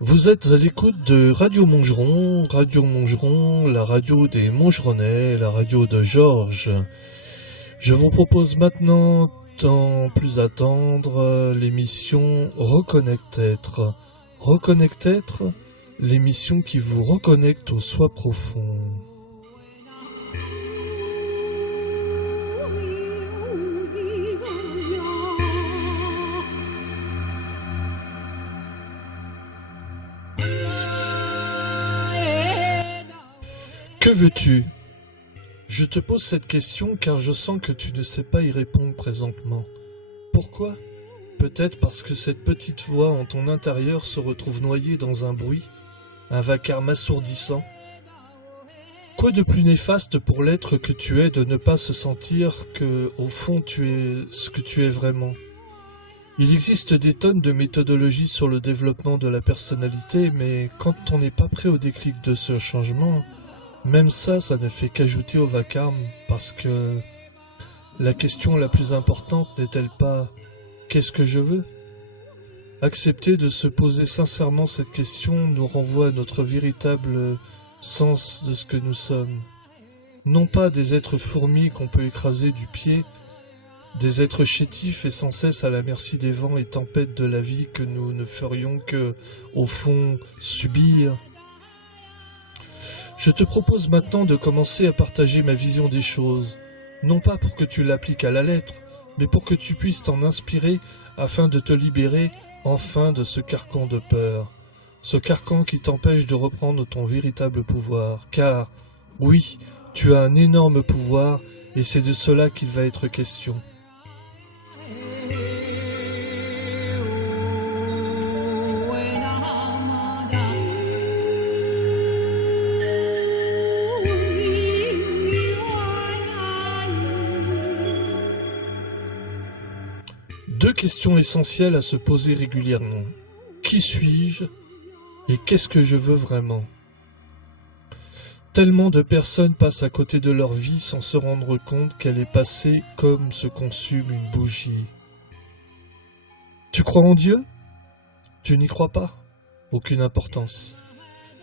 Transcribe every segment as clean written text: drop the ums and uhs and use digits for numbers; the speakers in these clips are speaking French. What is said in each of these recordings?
Vous êtes à l'écoute de Radio Montgeron, la radio des Montgeronnais, la radio de Georges. Je vous propose maintenant, sans plus attendre, l'émission Reconnect-être. Reconnect-être, l'émission qui vous reconnecte au soi profond. Que veux-tu ? Je te pose cette question car je sens que tu ne sais pas y répondre présentement. Pourquoi ? Peut-être parce que cette petite voix en ton intérieur se retrouve noyée dans un bruit, un vacarme assourdissant. Quoi de plus néfaste pour l'être que tu es de ne pas se sentir que, au fond, tu es ce que tu es vraiment ? Il existe des tonnes de méthodologies sur le développement de la personnalité, mais quand on n'est pas prêt au déclic de ce changement, même ça ne fait qu'ajouter au vacarme, parce que la question la plus importante n'est-elle pas « qu'est-ce que je veux ?» Accepter de se poser sincèrement cette question nous renvoie à notre véritable sens de ce que nous sommes. Non pas des êtres fourmis qu'on peut écraser du pied, des êtres chétifs et sans cesse à la merci des vents et tempêtes de la vie que nous ne ferions que, au fond, subir. Je te propose maintenant de commencer à partager ma vision des choses, non pas pour que tu l'appliques à la lettre, mais pour que tu puisses t'en inspirer afin de te libérer enfin de ce carcan de peur, ce carcan qui t'empêche de reprendre ton véritable pouvoir, car, oui, tu as un énorme pouvoir et c'est de cela qu'il va être question. Deux questions essentielles à se poser régulièrement. Qui suis-je et qu'est-ce que je veux vraiment ? Tellement de personnes passent à côté de leur vie sans se rendre compte qu'elle est passée comme se consume une bougie. Tu crois en Dieu ? Tu n'y crois pas ? Aucune importance.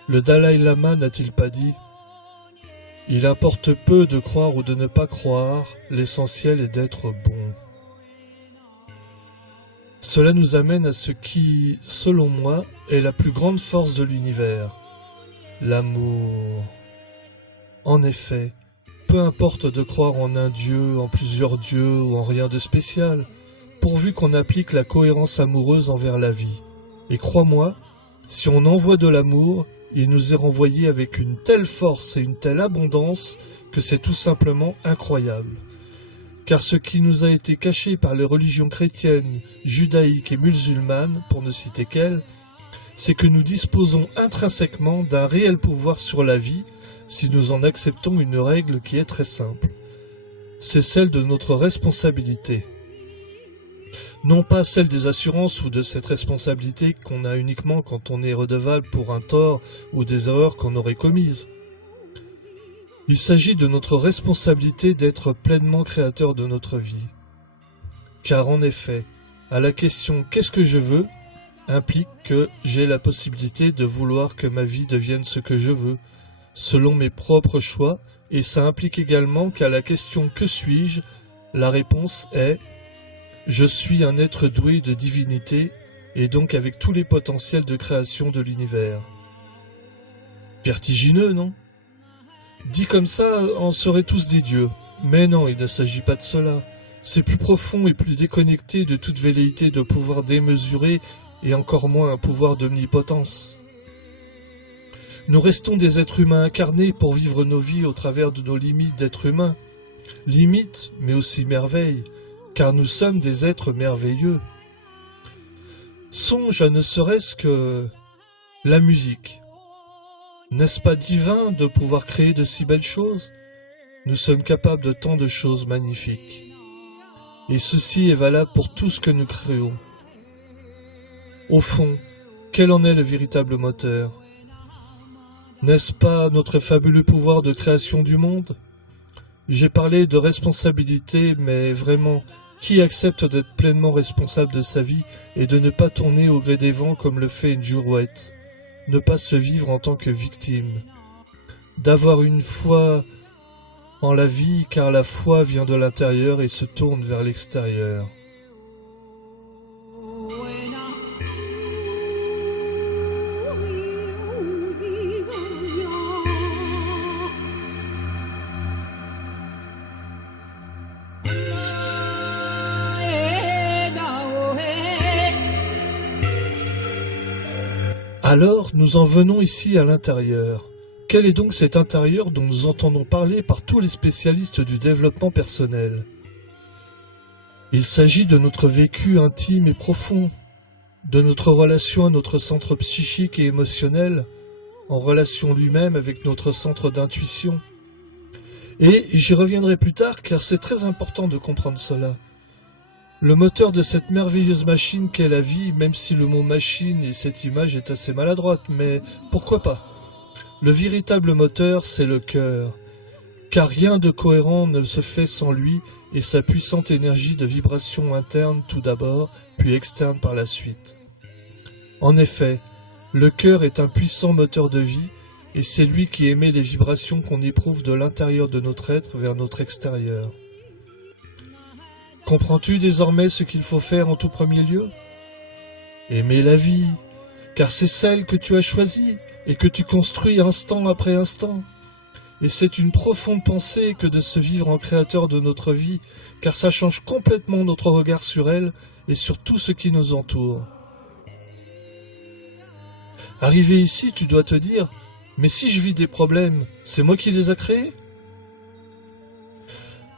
Le Dalai Lama n'a-t-il pas dit ? Il importe peu de croire ou de ne pas croire, l'essentiel est d'être bon. Cela nous amène à ce qui, selon moi, est la plus grande force de l'univers, l'amour. En effet, peu importe de croire en un dieu, en plusieurs dieux ou en rien de spécial, pourvu qu'on applique la cohérence amoureuse envers la vie. Et crois-moi, si on envoie de l'amour, il nous est renvoyé avec une telle force et une telle abondance que c'est tout simplement incroyable. Car ce qui nous a été caché par les religions chrétiennes, judaïques et musulmanes, pour ne citer qu'elles, c'est que nous disposons intrinsèquement d'un réel pouvoir sur la vie si nous en acceptons une règle qui est très simple. C'est celle de notre responsabilité. Non pas celle des assurances ou de cette responsabilité qu'on a uniquement quand on est redevable pour un tort ou des erreurs qu'on aurait commises. Il s'agit de notre responsabilité d'être pleinement créateur de notre vie. Car en effet, à la question « qu'est-ce que je veux ?» implique que j'ai la possibilité de vouloir que ma vie devienne ce que je veux, selon mes propres choix, et ça implique également qu'à la question « que suis-je ?» la réponse est « je suis un être doué de divinité et donc avec tous les potentiels de création de l'univers. » Vertigineux, non ? Dit comme ça, on serait tous des dieux. Mais non, il ne s'agit pas de cela. C'est plus profond et plus déconnecté de toute velléité de pouvoir démesuré et encore moins un pouvoir d'omnipotence. Nous restons des êtres humains incarnés pour vivre nos vies au travers de nos limites d'êtres humains. Limites, mais aussi merveilles, car nous sommes des êtres merveilleux. Songe à ne serait-ce que la musique. N'est-ce pas divin de pouvoir créer de si belles choses ? nous sommes capables de tant de choses magnifiques. Et ceci est valable pour tout ce que nous créons. Au fond, quel en est le véritable moteur? N'est-ce pas notre fabuleux pouvoir de création du monde? J'ai parlé de responsabilité, mais vraiment, qui accepte d'être pleinement responsable de sa vie et de ne pas tourner au gré des vents comme le fait une girouette, ne pas se vivre en tant que victime, d'avoir une foi en la vie car la foi vient de l'intérieur et se tourne vers l'extérieur. Alors, nous en venons ici à l'intérieur. Quel est donc cet intérieur dont nous entendons parler par tous les spécialistes du développement personnel? Il s'agit de notre vécu intime et profond, de notre relation à notre centre psychique et émotionnel, en relation lui-même avec notre centre d'intuition. Et j'y reviendrai plus tard car c'est très important de comprendre cela. Le moteur de cette merveilleuse machine qu'est la vie, même si le mot machine et cette image est assez maladroite, mais pourquoi pas? Le véritable moteur, c'est le cœur, car rien de cohérent ne se fait sans lui et sa puissante énergie de vibration interne tout d'abord, puis externe par la suite. En effet, le cœur est un puissant moteur de vie et c'est lui qui émet les vibrations qu'on éprouve de l'intérieur de notre être vers notre extérieur. Comprends-tu désormais ce qu'il faut faire en tout premier lieu? Aimer la vie, car c'est celle que tu as choisie et que tu construis instant après instant. Et c'est une profonde pensée que de se vivre en créateur de notre vie, car ça change complètement notre regard sur elle et sur tout ce qui nous entoure. Arrivé ici, tu dois te dire, mais si je vis des problèmes, c'est moi qui les ai créés?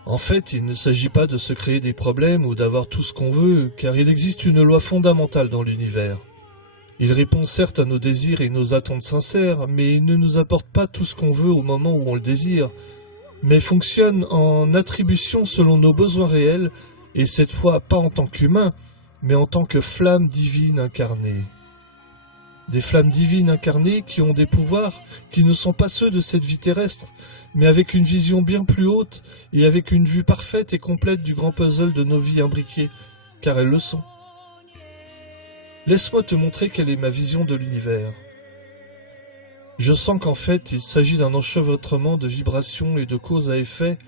En fait, il ne s'agit pas de se créer des problèmes ou d'avoir tout ce qu'on veut, car il existe une loi fondamentale dans l'univers. Il répond certes à nos désirs et nos attentes sincères, mais il ne nous apporte pas tout ce qu'on veut au moment où on le désire, mais fonctionne en attribution selon nos besoins réels, et cette fois pas en tant qu'humain, mais en tant que flamme divine incarnée. Des flammes divines incarnées qui ont des pouvoirs qui ne sont pas ceux de cette vie terrestre, mais avec une vision bien plus haute et avec une vue parfaite et complète du grand puzzle de nos vies imbriquées, car elles le sont. Laisse-moi te montrer quelle est ma vision de l'univers. Je sens qu'en fait, il s'agit d'un enchevêtrement de vibrations et de cause à effet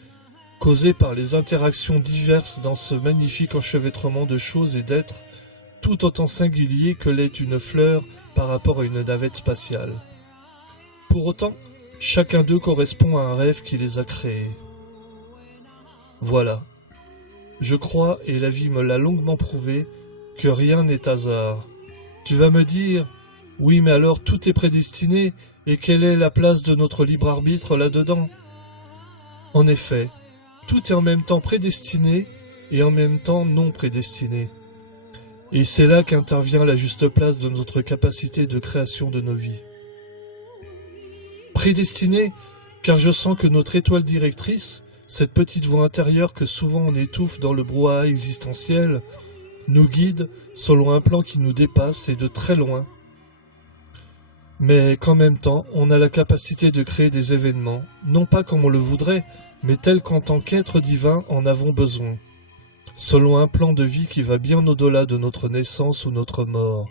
causées par les interactions diverses dans ce magnifique enchevêtrement de choses et d'êtres, tout autant singulier que l'est une fleur par rapport à une navette spatiale. Pour autant, chacun d'eux correspond à un rêve qui les a créés. Voilà. Je crois, et la vie me l'a longuement prouvé, que rien n'est hasard. Tu vas me dire, oui mais alors tout est prédestiné, et quelle est la place de notre libre arbitre là-dedans? En effet, tout est en même temps prédestiné, et en même temps non prédestiné. Et c'est là qu'intervient la juste place de notre capacité de création de nos vies. Prédestiné, car je sens que notre étoile directrice, cette petite voix intérieure que souvent on étouffe dans le brouhaha existentiel, nous guide selon un plan qui nous dépasse et de très loin. Mais qu'en même temps, on a la capacité de créer des événements, non pas comme on le voudrait, mais tels qu'en tant qu'être divin en avons besoin, selon un plan de vie qui va bien au-delà de notre naissance ou notre mort.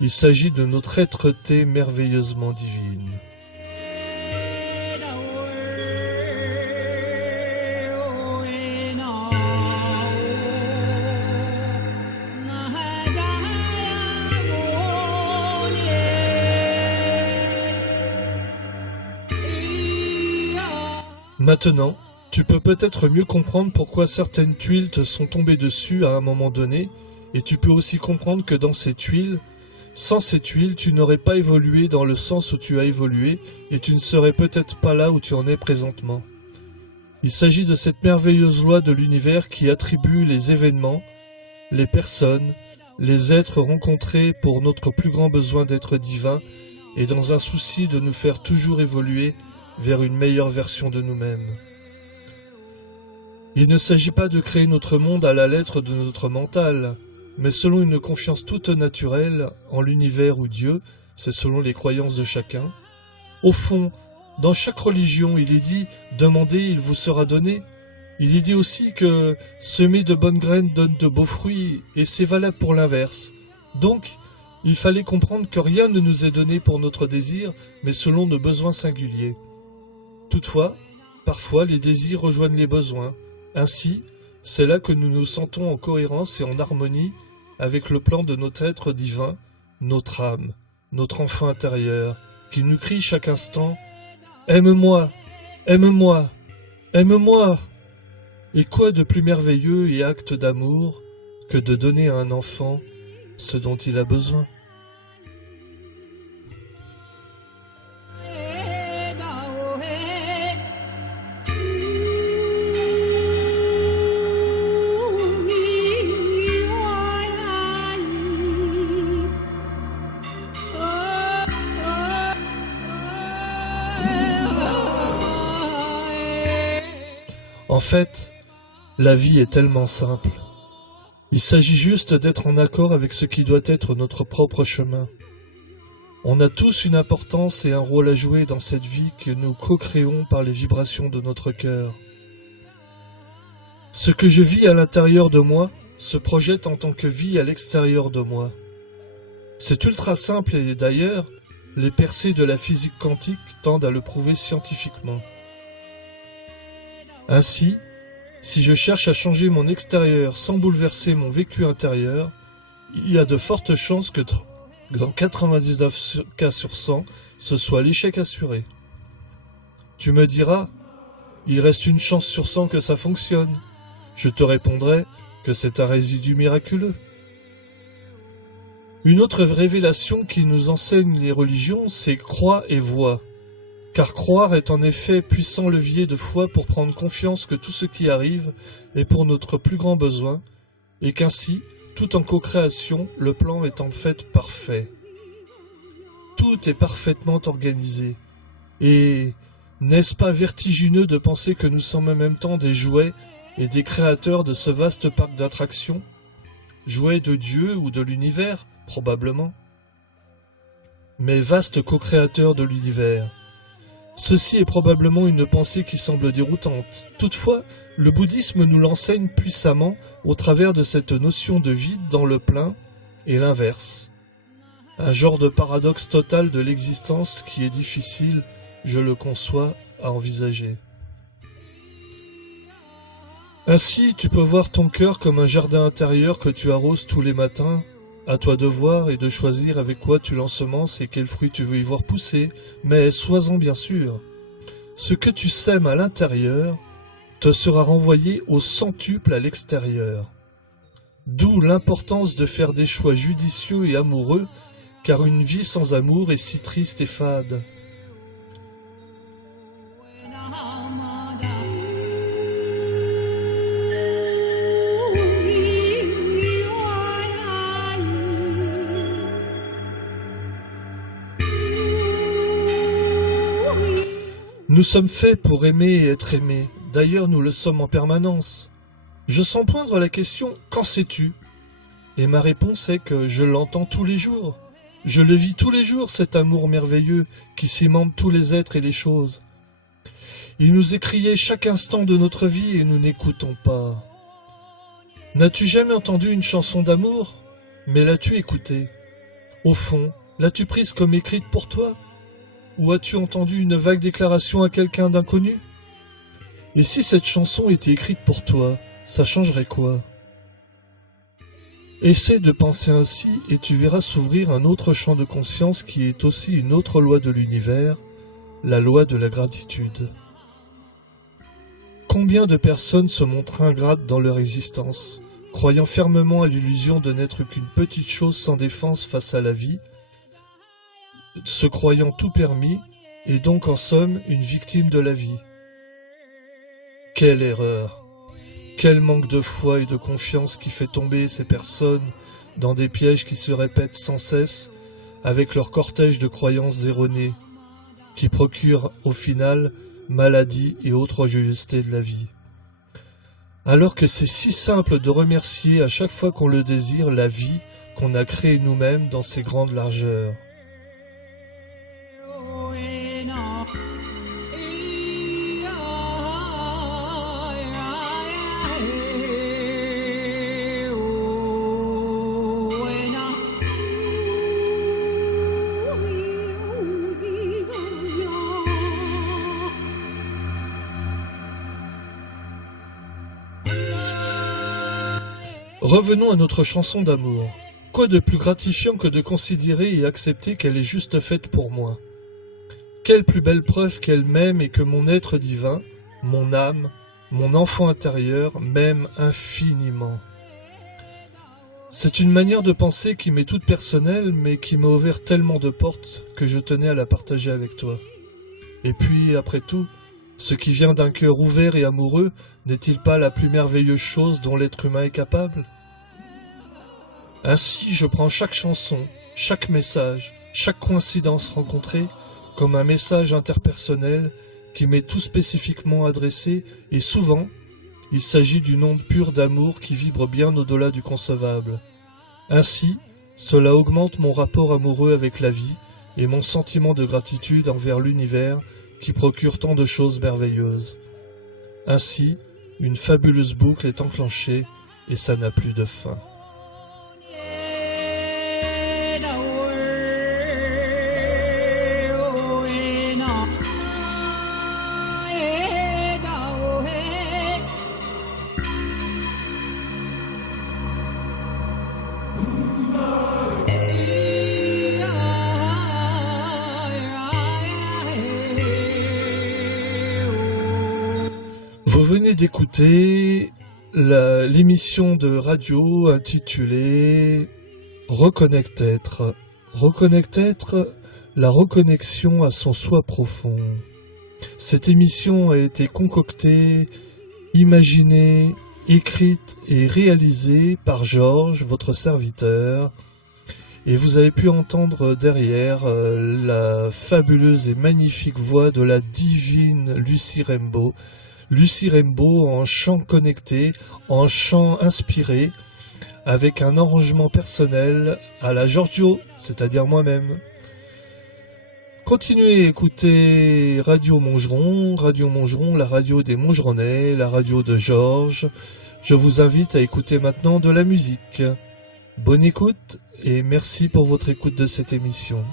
Il s'agit de notre êtreté merveilleusement divine. Maintenant, tu peux peut-être mieux comprendre pourquoi certaines tuiles te sont tombées dessus à un moment donné, et tu peux aussi comprendre que dans ces tuiles, sans ces tuiles, tu n'aurais pas évolué dans le sens où tu as évolué, et tu ne serais peut-être pas là où tu en es présentement. Il s'agit de cette merveilleuse loi de l'univers qui attribue les événements, les personnes, les êtres rencontrés pour notre plus grand besoin d'être divin, et dans un souci de nous faire toujours évoluer vers une meilleure version de nous-mêmes. Il ne s'agit pas de créer notre monde à la lettre de notre mental, mais selon une confiance toute naturelle en l'univers ou Dieu, c'est selon les croyances de chacun. Au fond, dans chaque religion, il est dit « demandez, il vous sera donné ». Il est dit aussi que « semer de bonnes graines donne de beaux fruits » et c'est valable pour l'inverse. Donc, il fallait comprendre que rien ne nous est donné pour notre désir, mais selon nos besoins singuliers. Toutefois, parfois les désirs rejoignent les besoins. Ainsi, c'est là que nous nous sentons en cohérence et en harmonie avec le plan de notre être divin, notre âme, notre enfant intérieur, qui nous crie chaque instant « Aime-moi, aime-moi, aime-moi » Et quoi de plus merveilleux et acte d'amour que de donner à un enfant ce dont il a besoin? En fait, la vie est tellement simple. Il s'agit juste d'être en accord avec ce qui doit être notre propre chemin. On a tous une importance et un rôle à jouer dans cette vie que nous co-créons par les vibrations de notre cœur. Ce que je vis à l'intérieur de moi se projette en tant que vie à l'extérieur de moi. C'est ultra simple et d'ailleurs, les percées de la physique quantique tendent à le prouver scientifiquement. Ainsi, si je cherche à changer mon extérieur sans bouleverser mon vécu intérieur, il y a de fortes chances que dans 99 cas sur 100, ce soit l'échec assuré. Tu me diras, il reste une chance sur 100 que ça fonctionne. Je te répondrai que c'est un résidu miraculeux. Une autre révélation qui nous enseignent les religions, c'est crois et vois. Car croire est en effet puissant levier de foi pour prendre confiance que tout ce qui arrive est pour notre plus grand besoin, et qu'ainsi, tout en co-création, le plan est en fait parfait. Tout est parfaitement organisé. Et n'est-ce pas vertigineux de penser que nous sommes en même temps des jouets et des créateurs de ce vaste parc d'attractions? Jouets de Dieu ou de l'univers, probablement. Mais vaste co-créateur de l'univers. Ceci est probablement une pensée qui semble déroutante. Toutefois, le bouddhisme nous l'enseigne puissamment au travers de cette notion de vide dans le plein et l'inverse. Un genre de paradoxe total de l'existence qui est difficile, je le conçois, à envisager. Ainsi, tu peux voir ton cœur comme un jardin intérieur que tu arroses tous les matins. À toi de voir et de choisir avec quoi tu l'ensemences et quels fruits tu veux y voir pousser, mais sois-en bien sûr. Ce que tu sèmes à l'intérieur te sera renvoyé au centuple à l'extérieur. D'où l'importance de faire des choix judicieux et amoureux, car une vie sans amour est si triste et fade. Nous sommes faits pour aimer et être aimés. D'ailleurs, nous le sommes en permanence. Je sens poindre la question « Qu'en sais-tu » Et ma réponse est que je l'entends tous les jours. Je le vis tous les jours, cet amour merveilleux qui cimente tous les êtres et les choses. Il nous est crié chaque instant de notre vie et nous n'écoutons pas. N'as-tu jamais entendu une chanson d'amour? Mais l'as-tu écoutée? Au fond, l'as-tu prise comme écrite pour toi? Ou as-tu entendu une vague déclaration à quelqu'un d'inconnu? Et si cette chanson était écrite pour toi, ça changerait quoi? Essaie de penser ainsi et tu verras s'ouvrir un autre champ de conscience qui est aussi une autre loi de l'univers, la loi de la gratitude. Combien de personnes se montrent ingrates dans leur existence, croyant fermement à l'illusion de n'être qu'une petite chose sans défense face à la vie, se croyant tout permis, et donc en somme une victime de la vie. Quelle erreur! Quel manque de foi et de confiance qui fait tomber ces personnes dans des pièges qui se répètent sans cesse avec leur cortège de croyances erronées, qui procurent au final maladie et autres injustés de la vie. alors que c'est si simple de remercier à chaque fois qu'on le désire la vie qu'on a créée nous-mêmes dans ses grandes largeurs. Revenons à notre chanson d'amour. Quoi de plus gratifiant que de considérer et accepter qu'elle est juste faite pour moi? Quelle plus belle preuve qu'elle m'aime et que mon être divin, mon âme, mon enfant intérieur m'aime infiniment. C'est une manière de penser qui m'est toute personnelle, mais qui m'a ouvert tellement de portes que je tenais à la partager avec toi. Et puis, après tout, ce qui vient d'un cœur ouvert et amoureux n'est-il pas la plus merveilleuse chose dont l'être humain est capable? Ainsi, je prends chaque chanson, chaque message, chaque coïncidence rencontrée comme un message interpersonnel qui m'est tout spécifiquement adressé, et souvent, il s'agit d'une onde pure d'amour qui vibre bien au-delà du concevable. Ainsi, cela augmente mon rapport amoureux avec la vie et mon sentiment de gratitude envers l'univers qui procure tant de choses merveilleuses. Ainsi, une fabuleuse boucle est enclenchée et ça n'a plus de fin. Vous venez d'écouter l'émission de radio intitulée Reconnect-être. Reconnect-être, la reconnexion à son soi profond. Cette émission a été concoctée, imaginée, écrite et réalisée par Georges, votre serviteur. Et vous avez pu entendre derrière la fabuleuse et magnifique voix de la divine Lucie Rainbow. Lucie Rainbow en chant connecté, en chant inspiré, avec un arrangement personnel à la Giorgio, c'est-à-dire moi-même. Continuez à écouter Radio Montgeron, la radio des Montgeronnais, la radio de Georges. Je vous invite à écouter maintenant de la musique. Bonne écoute et merci pour votre écoute de cette émission.